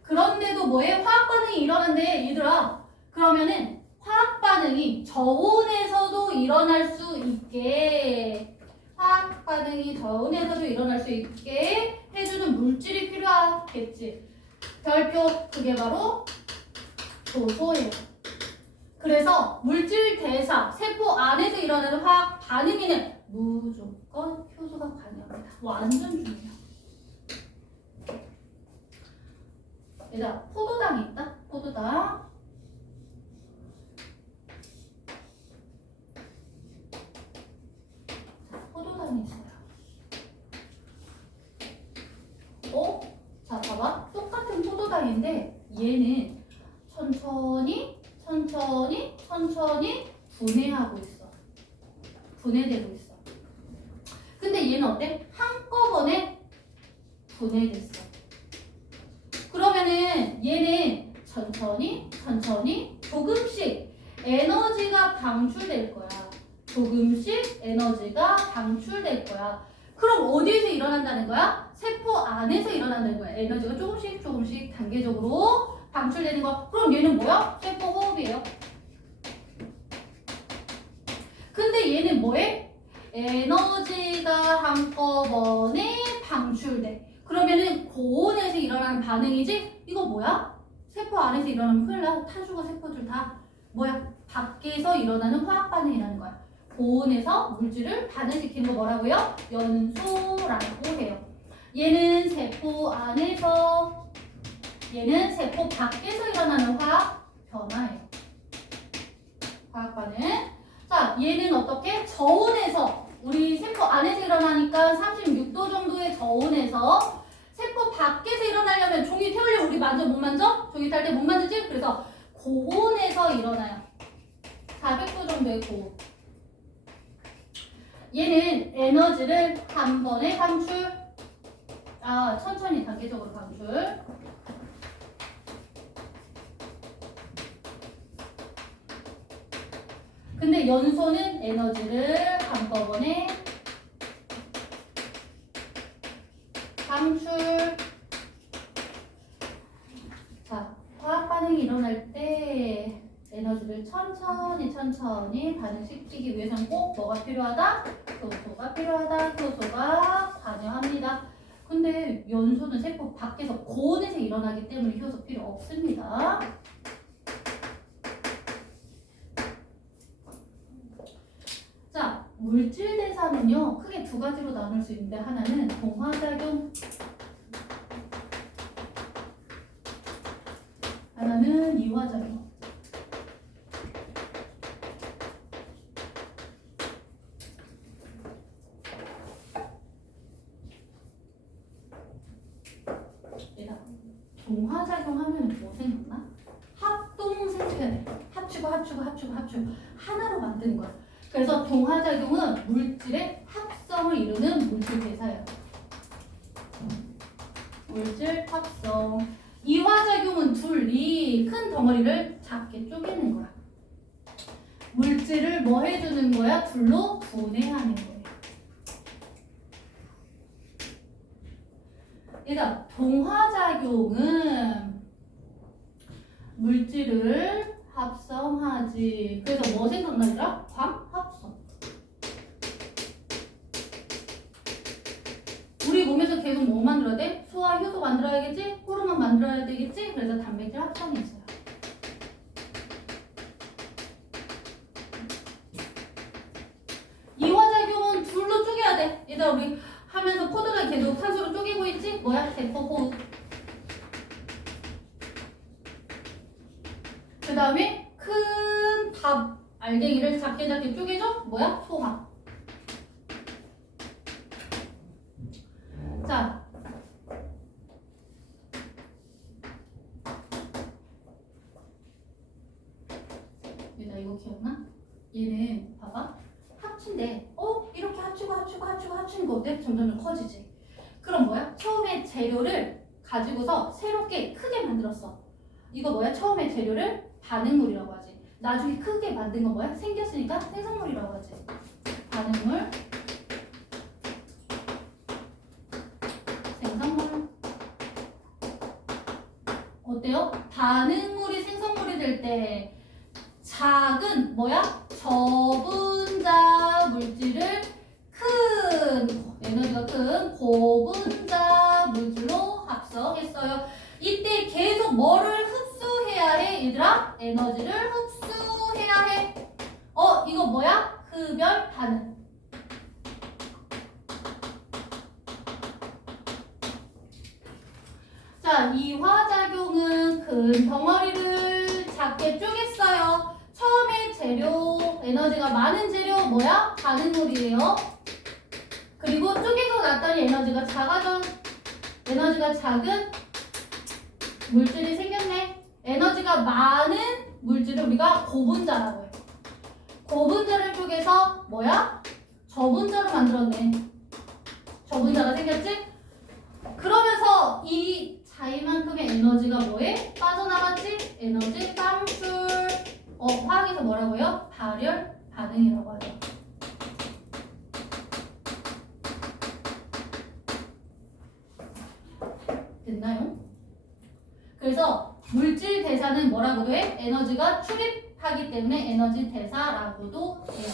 그런데도 뭐해? 화학 반응이 일어난대, 얘들아. 그러면은 화학 반응이 저온에서도 일어날 수 있게 화학 반응이 저온에서도 일어날 수 있게 해주는 물질이 필요하겠지. 별표, 그게 바로 효소예요. 그래서 물질 대사, 세포 안에서 일어나는 화학 반응에는 무조건 효소가 관여합니다. 완전 중요해요. 얘들아, 포도당이 있다? 포도당. 포도당이 있어요. 자, 봐봐. 똑같은 포도당인데 얘는 천천히 분해하고 있어. 분해되고 있어. 근데 얘는 어때? 한꺼번에 분해됐어. 그러면은 얘는 천천히 조금씩 에너지가 방출될 거야. 조금씩 에너지가 방출될 거야. 그럼 어디에서 일어난다는 거야? 세포 안에서 일어난다는 거야. 에너지가 조금씩 조금씩 단계적으로 방출되는 거. 그럼 얘는 뭐야? 세포 호흡이에요. 근데 얘는 뭐해? 에너지가 한꺼번에 방출돼. 그러면은 고온에서 일어나는 반응이지? 이거 뭐야? 세포 안에서 일어나면 큰일 나. 타주고 세포들 다 뭐야? 밖에서 일어나는 화학 반응이라는 거야. 고온에서 물질을 반응시키는 거 뭐라고요? 연소라고 해요. 얘는 세포 안에서, 얘는 세포 밖에서 일어나는 화학 변화예요. 화학 반응. 자, 얘는 어떻게? 저온에서, 우리 세포 안에서 일어나니까 36도 정도의 저온에서 세포 밖에서 일어나려면 종이 태우려면 우리 만져 못 만져? 종이 탈 때 못 만지지? 그래서 고온에서 일어나요. 400도 정도의 고온. 얘는 에너지를 한 번에 방출, 천천히 단계적으로 방출. 근데 연소는 에너지를 한꺼번에 방출. 자, 화학 반응이 일어날 때 에너지를 천천히 반응시키기 위해서는 꼭 뭐가 필요하다? 효소가 필요하다. 효소가 관여합니다. 근데 연소는 세포 밖에서 고온에서 일어나기 때문에 효소 필요 없습니다. 자, 물질 대사는요 크게 두 가지로 나눌 수 있는데, 하나는 동화작용, 하나는 이화작용. 동화작용 하면 뭐 생각나? 합동생태계. 합치고 하나로 만드는 거야. 그래서 동화작용은 물질의 합성을 이루는 물질 대사예요. 물질 합성. 이화작용은 둘이 큰 덩어리를 작게 쪼개는 거야. 물질을 뭐 해주는 거야? 둘로 분해하는 거예요. 얘들아, 동화작용은 물질을 합성하지. 그래서 뭐 생각나더라? 광합성. 우리 몸에서 계속 뭐 만들어야 돼? 소화 효소 만들어야겠지? 호르몬 만들어야 되겠지? 그래서 단백질 합성했어요. 이화작용은 둘로 쪼개야 돼. 얘들아, 우리 하면서 코드가 계속 산소로 쪼개고 있지? 뭐야? 세포 호흡. 그 다음에 큰 밥 알갱이를 작게 쪼개줘? 뭐야? 소화. 자, 얘들아 이거 기억나? 얘는 봐봐. 합친데 이렇게 합치는 거 어때? 점점 커지지. 그럼 뭐야? 처음에 재료를 가지고서 새롭게 크게 만들었어. 이거 뭐야? 처음에 재료를 반응물이라고 하지. 나중에 크게 만든 거 뭐야? 생겼으니까 생성물이라고 하지. 반응물, 생성물. 어때요? 반응물이 생성물이 될 때 작은 뭐야? 저분자 물질을 큰, 에너지가 큰 고분자 물질로 합성했어요. 이때 계속 뭐를 흡수해야 해? 얘들아, 에너지를 흡수해야 해. 이거 뭐야? 흡열 반응. 자, 이화작용은 큰 덩어리를 작게 쪼갰어요. 처음에 재료, 에너지가 많은 재료 뭐야? 반응물이에요. 그리고 쪼개고 났더니 에너지가 작아져. 에너지가 작은 물질이 생겼네. 에너지가 많은 물질을 우리가 고분자라고 해. 고분자를 쪼개서 뭐야? 저분자로 만들었네. 저분자가 생겼지? 그러면서 이 자이만큼의 에너지가 뭐해? 빠져나갔지? 에너지 방출. 화학에서 뭐라고요? 발열 반응이라고 하죠. 됐나요? 그래서 물질 대사는 뭐라고도 해? 에너지가 출입하기 때문에 에너지 대사라고도 해요.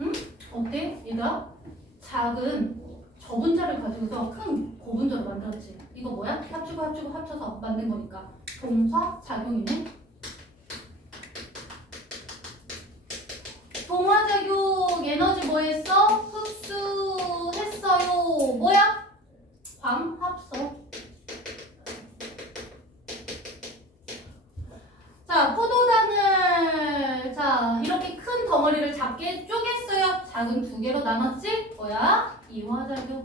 응? 어때? 얘가 작은 저분자를 가지고서 큰 고분자로 만들었지. 이거 뭐야? 합치고 합쳐서 만든 거니까 동사작용이네. 동화작용 에너지 뭐 했어? 흡수했어요. 뭐야? 광합성. 자, 포도당을 자 이렇게 큰 덩어리를 작게 쪼갰어요. 작은 두 개로 나눴지? 뭐야? 이화작용.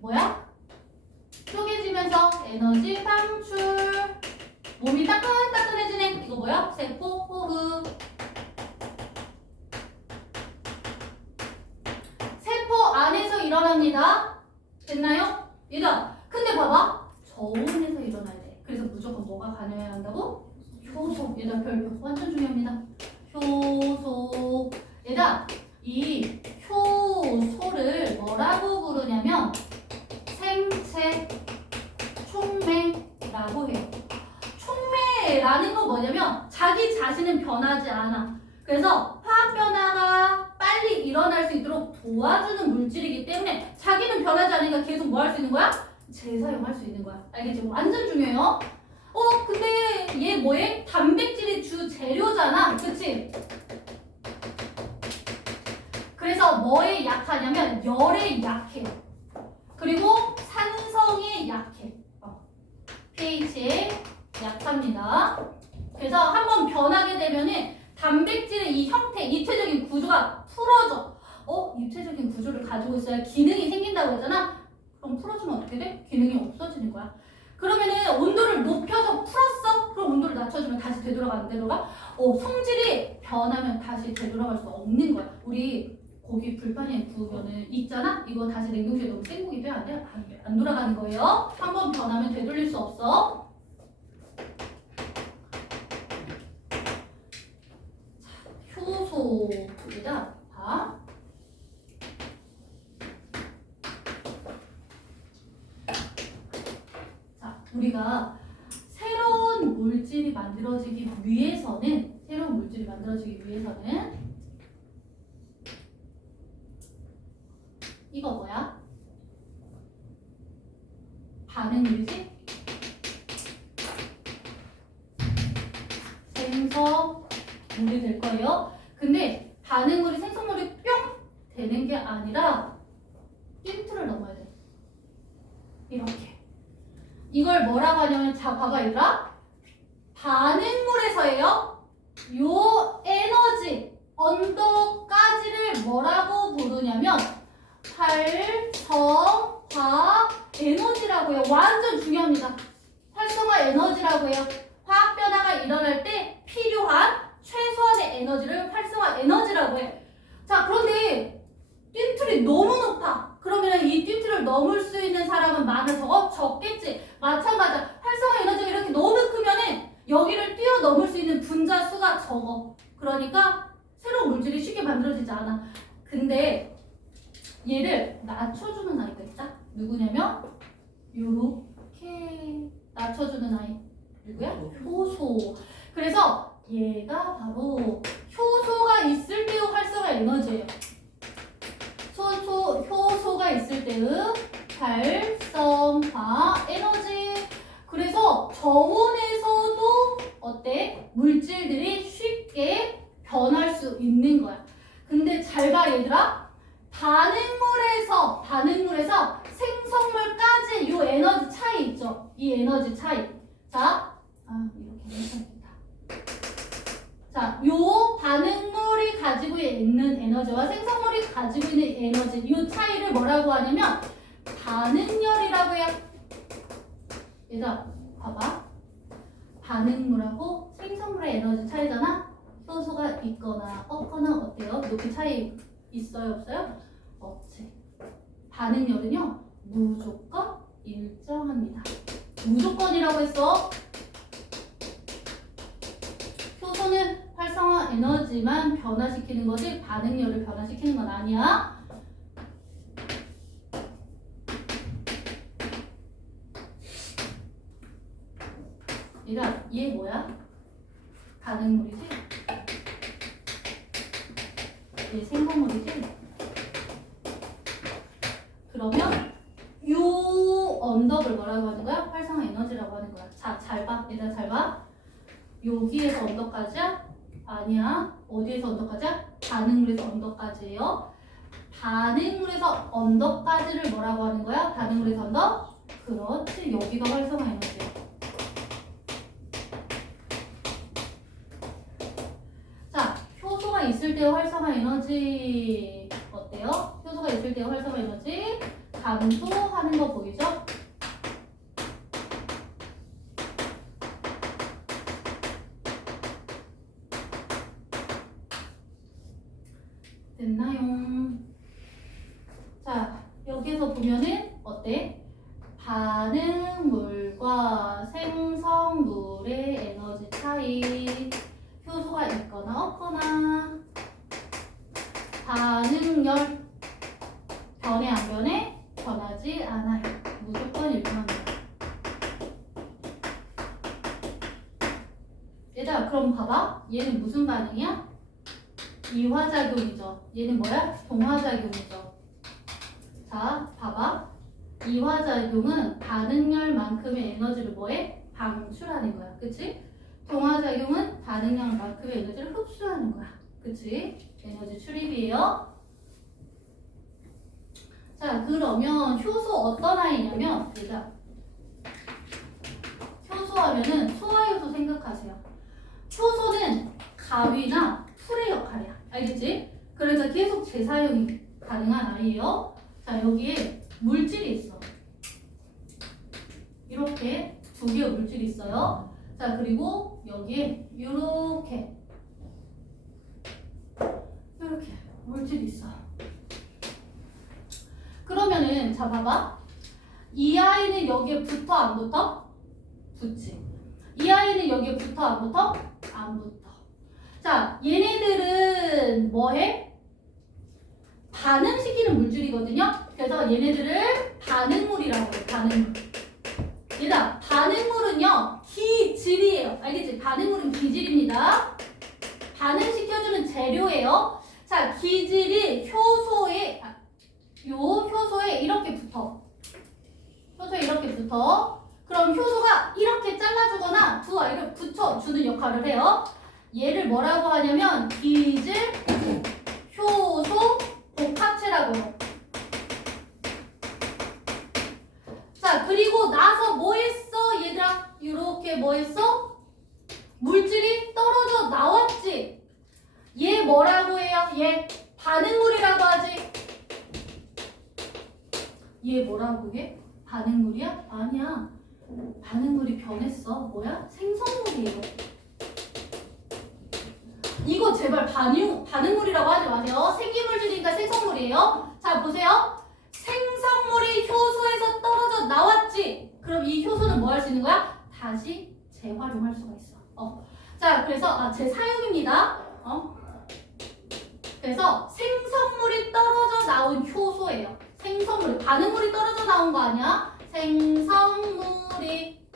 뭐야? 쪼개지면서 에너지 방출. 몸이 따끈따끈해지네. 이거 뭐야? 세포 호흡. 세포 안에서 일어납니다. 됐나요? 얘들아, 근데 봐봐. 저온에서 일어나야 돼. 그래서 무조건 뭐가 가능해야 한다고? 효소. 얘들아, 별표 완전 중요합니다. 효소. 얘들아, 이 효소를 뭐라고 부르냐면 생체 촉매라고 해요. 촉매라는 건 뭐냐면 자기 자신은 변하지 않아. 그래서 화학 변화가 빨리 일어날 수 있도록 도와주는 물질이기 때문에 자기는 변하지 않으니까 계속 뭐 할 수 있는 거야? 재사용할 수 있는 거야. 알겠지? 완전 중요해요. 근데 얘 뭐해? 단백질이 주 재료잖아. 그치? 그래서 뭐에 약하냐면 열에 약해. 그리고 산성에 약해. pH에 약합니다. 그래서 한번 변하게 되면은 단백질의 이 형태, 입체적인 구조가 풀어져. 입체적인 구조를 가지고 있어야 기능이 생긴다고 했잖아. 그럼 풀어주면 어떻게 돼? 기능이 없어지는 거야. 그러면은 온도를 높여서 풀었어? 그럼 온도를 낮춰주면 다시 되돌아가 안 되돌아가? 성질이 변하면 다시 되돌아갈 수 없는 거야. 우리 고기 불판에 구우면은 있잖아? 이거 다시 냉동실에 넣으면 생고기 돼야 안 돼? 안 돼. 안 돌아가는 거예요. 한번 변하면 되돌릴 수 없어. 효소입니다. 봐. 자, 우리가 새로운 물질이 만들어지기 위해서는 이거 뭐야? 반응물이지? 생성물이 될 거예요. 근데 반응물이 생성물이 뿅 되는 게 아니라 띵트를 넘어야 돼. 이렇게. 이걸 뭐라고 하냐면, 자, 봐봐, 얘들아. 반응물에서예요. 요 에너지, 언더까지를 뭐라고 부르냐면 활성화 에너지라고 해요. 완전 중요합니다. 활성화 에너지라고 해요. 화학 변화가 일어날 때 필요한 최소한의 에너지를 활성화 에너지라고 해. 자, 그런데 띵틀이 너무 높아. 그러면 이 띵틀을 넘을 수 있는 사람은 많아서 적겠지. 마찬가지야. 활성화 에너지가 이렇게 너무 크면은 여기를 뛰어넘을 수 있는 분자 수가 적어. 그러니까 새로운 물질이 쉽게 만들어지지 않아. 근데 얘를 낮춰주는 아이가 있다. 누구냐면 요렇게 낮춰주는 아이. 누구야? 효소. 그래서 얘가 바로 효소가 있을 때의 활성화 에너지예요. 효소가 있을 때의 활성화 에너지. 그래서 저온에서도 어때? 물질들이 쉽게 변할 수 있는 거야. 근데 잘 봐, 얘들아. 반응물에서 생성물까지 요 에너지 차이 있죠? 이 에너지 차이. 자, 이렇게 해야겠다. 자, 요 반응물이 가지고 있는 에너지와 생성물이 가지고 있는 에너지, 요 차이를 뭐라고 하냐면 반응열이라고 해요. 얘들아, 봐봐. 반응물하고 생성물의 에너지 차이잖아? 효소가 있거나 없거나 어때요? 높이 차이 있어요? 없어요? 없지. 반응열은요, 무조건 일정합니다. 무조건이라고 했어. 효소는 활성화 에너지만 변화시키는 거지 반응열을 변화시키는 건 아니야. 얘가 얘 뭐야? 반응물이지? 얘 생성물이지? 그러면 요 언덕을 뭐라고 하는 거야? 활성화 에너지라고 하는 거야. 자, 잘 봐. 얘들아 잘 봐. 여기에서 언덕까지야? 아니야. 어디에서 언덕까지야? 반응물에서 언덕까지예요. 반응물에서 언덕까지를 뭐라고 하는 거야? 반응물에서 언덕? 그렇지. 여기가 활성화 에너지야. 자, 효소가 있을 때의 활성화 에너지 어때요? 효소가 있을 때의 활성화 에너지 감소하는 거 보이죠? 됐나요? 자, 여기에서 보면은 어때? 반응물과 생성물의 에너지 차이, 효소가 있거나 없거나, 반응열 변해 안 변해? 변하지 않아요. 무조건 일정합니다. 얘들아 그럼 봐봐. 얘는 무슨 반응이야? 이화작용이죠. 얘는 뭐야? 동화작용이죠. 자, 봐봐. 이화작용은 반응열만큼의 에너지를 뭐해? 방출하는 거야. 그치? 동화작용은 반응열만큼의 에너지를 흡수하는 거야. 그치? 에너지 출입이에요. 자, 그러면 효소 어떤 아이냐면, 얘들아. 효소하면은 소화효소 생각하세요. 효소는 가위나 풀의 역할이야. 알겠지? 그래서 계속 재사용이 가능한 아이예요. 자, 여기에 물질이 있어. 이렇게 두 개의 물질이 있어요. 자, 그리고 여기에 이렇게 물질이 있어. 그러면은 자 봐봐. 이 아이는 여기에 붙어 안 붙어? 붙지. 이 아이는 여기에 붙어 안 붙어? 안 붙어. 자, 얘네들은 뭐해? 반응시키는 물질이거든요. 그래서 얘네들을 반응물이라고 해요. 반응물. 얘들아, 반응물은요 기질이에요. 알겠지? 반응물은 기질입니다. 반응시켜주는 재료예요. 자, 기질이 효소에 효소에 이렇게 붙어. 효소에 이렇게 붙어. 그럼 효소가 이렇게 잘라주거나 두 아이를 붙여주는 역할을 해요. 얘를 뭐라고 하냐면 기질 효소 복합체라고 해요. 자, 그리고 나서 뭐 했어 얘들아? 이렇게 뭐 했어? 물질이 떨어져 나왔지. 얘 뭐라고 해요? 얘 반응물이라고 하지. 얘 뭐라고 해? 반응물이야? 아니야. 반응물이 변했어. 뭐야? 생성물이에요. 이거 제발 반응물이라고 하지 마세요. 생기물질이니까 생성물이에요. 자, 보세요. 생성물이 효소에서 떨어져 나왔지. 그럼 이 효소는 뭐 할 수 있는 거야? 다시 재활용할 수가 있어. 자, 그래서 재사용입니다. 그래서 생성물이 떨어져 나온 효소예요. 생성물이 반응물이 떨어져 나온 거 아니야? 생성물이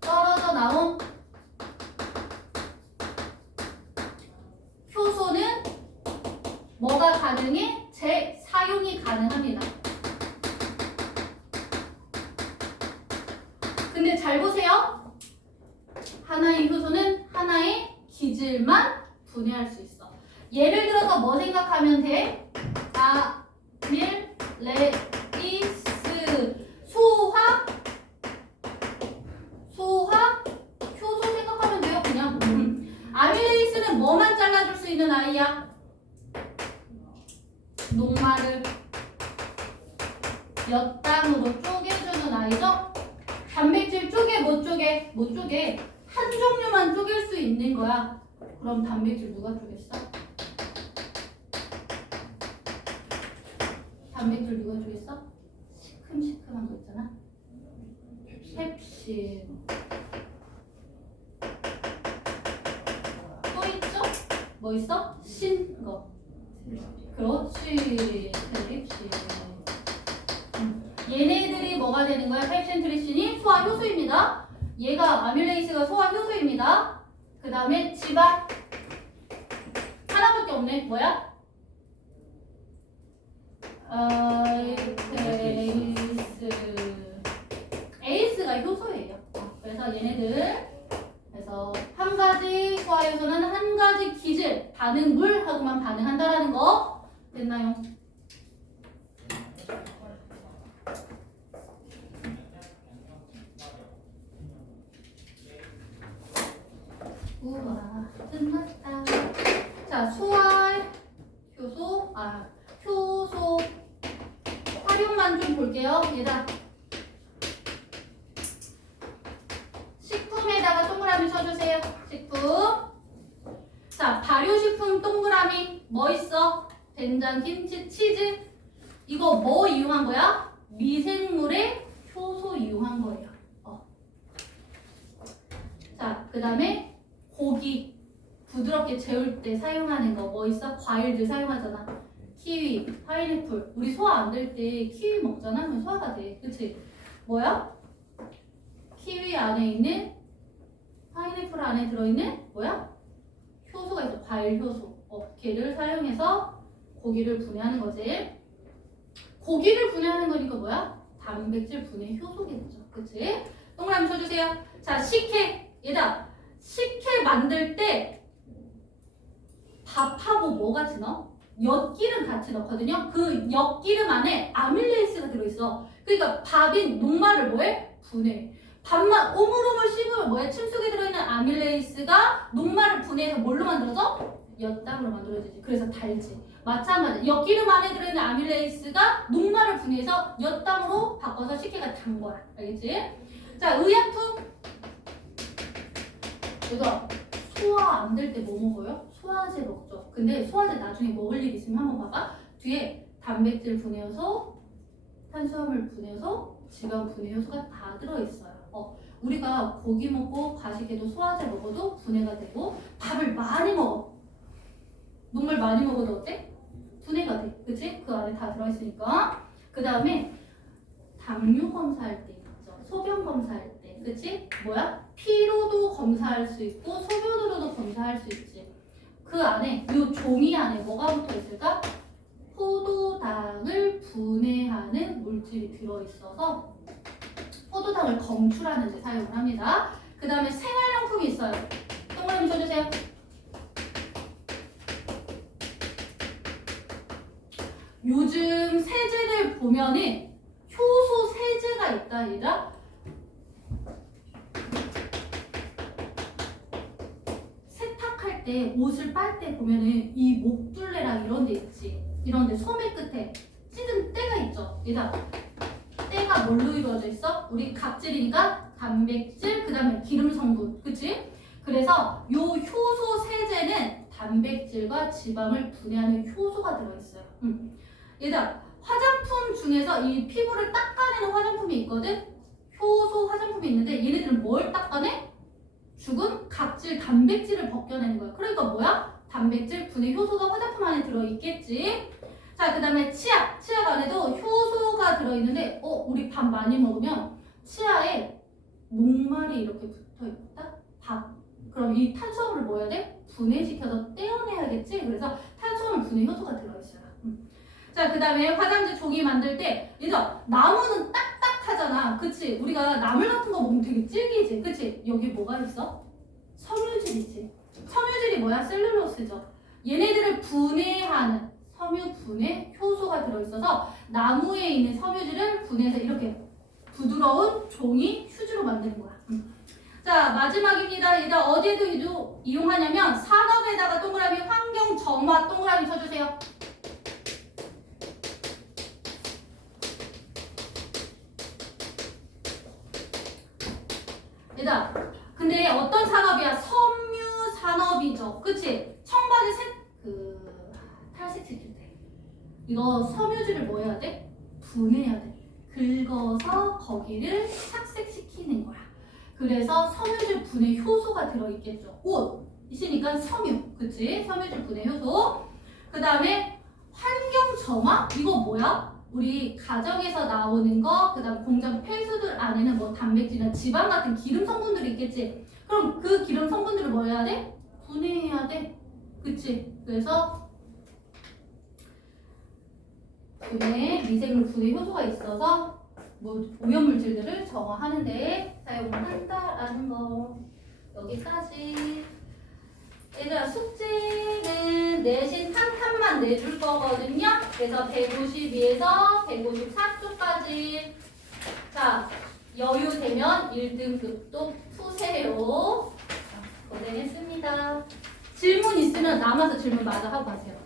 떨어져 나온 효소는 뭐가 가능해? 재사용이 가능합니다. 근데 잘 보세요. 하나의 효소는 하나의 기질만 분해할 수 있어. 예를 들어서 뭐 생각하면 돼? 아밀레이스 소화 효소 생각하면 돼요. 그냥 아밀레이스는 뭐만 잘라줄 수 있는 아이야? 녹말을 몇 단으로 쪼개주는 아이죠? 단백질 쪼개 못 쪼개? 못 쪼개. 한 종류만 쪼갤 수 있는 거야. 그럼 단백질 누가 쪼갰어? 단백질 누가 쪼갰어? 시큼시큼한 거 있잖아. 펩신. 또 있죠? 뭐 있어? 신 거. 그렇지. 펩신. 얘네들이 뭐가 되는 거야? 펩신, 트립신이 소화 효소입니다. 얘가 아밀레이스가 소화 효소입니다. 그 다음에 지방 하나밖에 없네. 뭐야? 에이스가 효소예요. 그래서 얘네들 그래서 한 가지 소화 효소는 한 가지 기질 반응물하고만 반응한다라는 거 됐나요? 우와 끝났다. 자 소화 효소 효소 활용만 좀 볼게요. 얘들아 식품에다가 동그라미 쳐주세요. 식품. 자 발효식품 동그라미 뭐 있어? 된장, 김치, 치즈. 이거 뭐 이용한 거야? 미생물의 효소 이용한 거예요. 자 그 다음에 고기 부드럽게 재울 때 사용하는 거 뭐 있어? 과일들 사용하잖아. 키위, 파인애플. 우리 소화 안 될 때 키위 먹잖아. 그럼 소화가 돼. 그치? 뭐야? 키위 안에 있는 파인애플 안에 들어있는 뭐야? 효소가 있어. 과일 효소. 걔를 사용해서 고기를 분해하는 거지. 고기를 분해하는 거니까 뭐야? 단백질 분해 효소겠죠. 그치? 동그라미 쳐주세요. 자 식혜. 얘들아 식혜 만들 때 밥하고 뭐 같이 넣어? 엿기름 같이 넣거든요. 그 엿기름 안에 아밀레이스가 들어있어. 그러니까 밥인 녹말을 뭐해? 분해. 밥만 오물오물 씹으면 뭐해? 침 속에 들어있는 아밀레이스가 녹말을 분해해서 뭘로 만들어져? 엿당으로 만들어지지. 그래서 달지. 마찬가지. 엿기름 안에 들어있는 아밀레이스가 녹말을 분해해서 엿당으로 바꿔서 식혜가 단 거야. 알겠지? 자 의약품. 이거 소화 안 될 때 뭐 먹어요? 소화제 먹죠. 근데 소화제 나중에 먹을 일 있으면 한번 봐봐. 뒤에 단백질 분해 효소, 탄수화물 분해 효소, 지방 분해 효소가 다 들어있어요. 우리가 고기 먹고 과식해도 소화제 먹어도 분해가 되고 밥을 많이 먹어. 녹물 많이 먹어도 어때? 분해가 돼. 그치? 그 안에 다 들어있으니까. 그 다음에 당뇨 검사할 때 있죠. 소변 검사할 때. 그치? 뭐야? 피로도 검사할 수 있고 소변으로도 검사할 수 있지. 그 안에 이 종이 안에 뭐가 붙어 있을까? 포도당을 분해하는 물질이 들어있어서 포도당을 검출하는 데 사용을 합니다. 그 다음에 생활용품이 있어요. 동그라미 쳐주세요. 요즘 세제를 보면은 효소 세제가 있다 얘들아. 세탁할 때 옷을 빨 때 보면은 이 목둘레랑 이런 데 있지. 이런 데 소매 끝에 찌든 때가 있죠. 얘들아 때가 뭘로 이루어져 있어? 우리 각질이니까 단백질 그 다음에 기름 성분. 그치? 그래서 요 효소 세제는 단백질과 지방을 분해하는 효소가 들어있어요. 얘들아 화장품 중에서 이 피부를 닦아내는 화장품이 있거든. 효소 화장품이 있는데 얘네들은 뭘 닦아내? 죽은 각질 단백질을 벗겨내는 거야. 그러니까 뭐야? 단백질 분해 효소가 화장품 안에 들어있겠지. 자 그 다음에 치약. 치약 안에도 효소가 들어있는데 우리 밥 많이 먹으면 치아에 녹말이 이렇게 붙어있다? 밥. 그럼 이 탄수화물을 뭐 해야 돼? 분해시켜서 떼어내야겠지. 그래서 탄수화물 분해 효소가 들어있어요. 자 그 다음에 화장지 종이 만들 때 얘들아 나무는 딱딱하잖아. 그치? 우리가 나물 같은 거 먹으면 되게 질기지. 그치? 여기 뭐가 있어? 섬유질 있지. 섬유질이 뭐야? 셀룰로스죠. 얘네들을 분해하는 섬유 분해 효소가 들어있어서 나무에 있는 섬유질을 분해해서 이렇게 부드러운 종이 휴지로 만드는 거야. 자 마지막입니다. 얘들아 어디에도 이용하냐면 산업에다가 동그라미 환경 정화 동그라미 쳐주세요. 얘들아 근데 어떤 산업이야? 섬유 산업이죠. 그치? 청바지 탈색시킬 때 이거 섬유질을 뭐 해야 돼? 분해해야 돼. 긁어서 거기를 착색시키는 거야. 그래서 섬유질 분해 효소가 들어있겠죠. 옷 있으니까 섬유, 그치? 섬유질 분해 효소. 그 다음에 환경 점화? 이거 뭐야? 우리 가정에서 나오는 거, 그 다음 공장 폐수들 안에는 뭐 단백질이나 지방 같은 기름 성분들이 있겠지. 그럼 그 기름 성분들을 뭐 해야 돼? 분해해야 돼. 그치? 그래서 분해, 미생물 분해 효소가 있어서 뭐 오염물질들을 정화하는 데 사용을 한다라는 거. 여기까지. 얘들아, 숙제는 내신 한 칸만 내줄 거거든요. 그래서 152에서 154쪽까지. 자, 여유 되면 1등급도 푸세요. 고생했습니다. 질문 있으면 남아서 질문 마저 하고 가세요.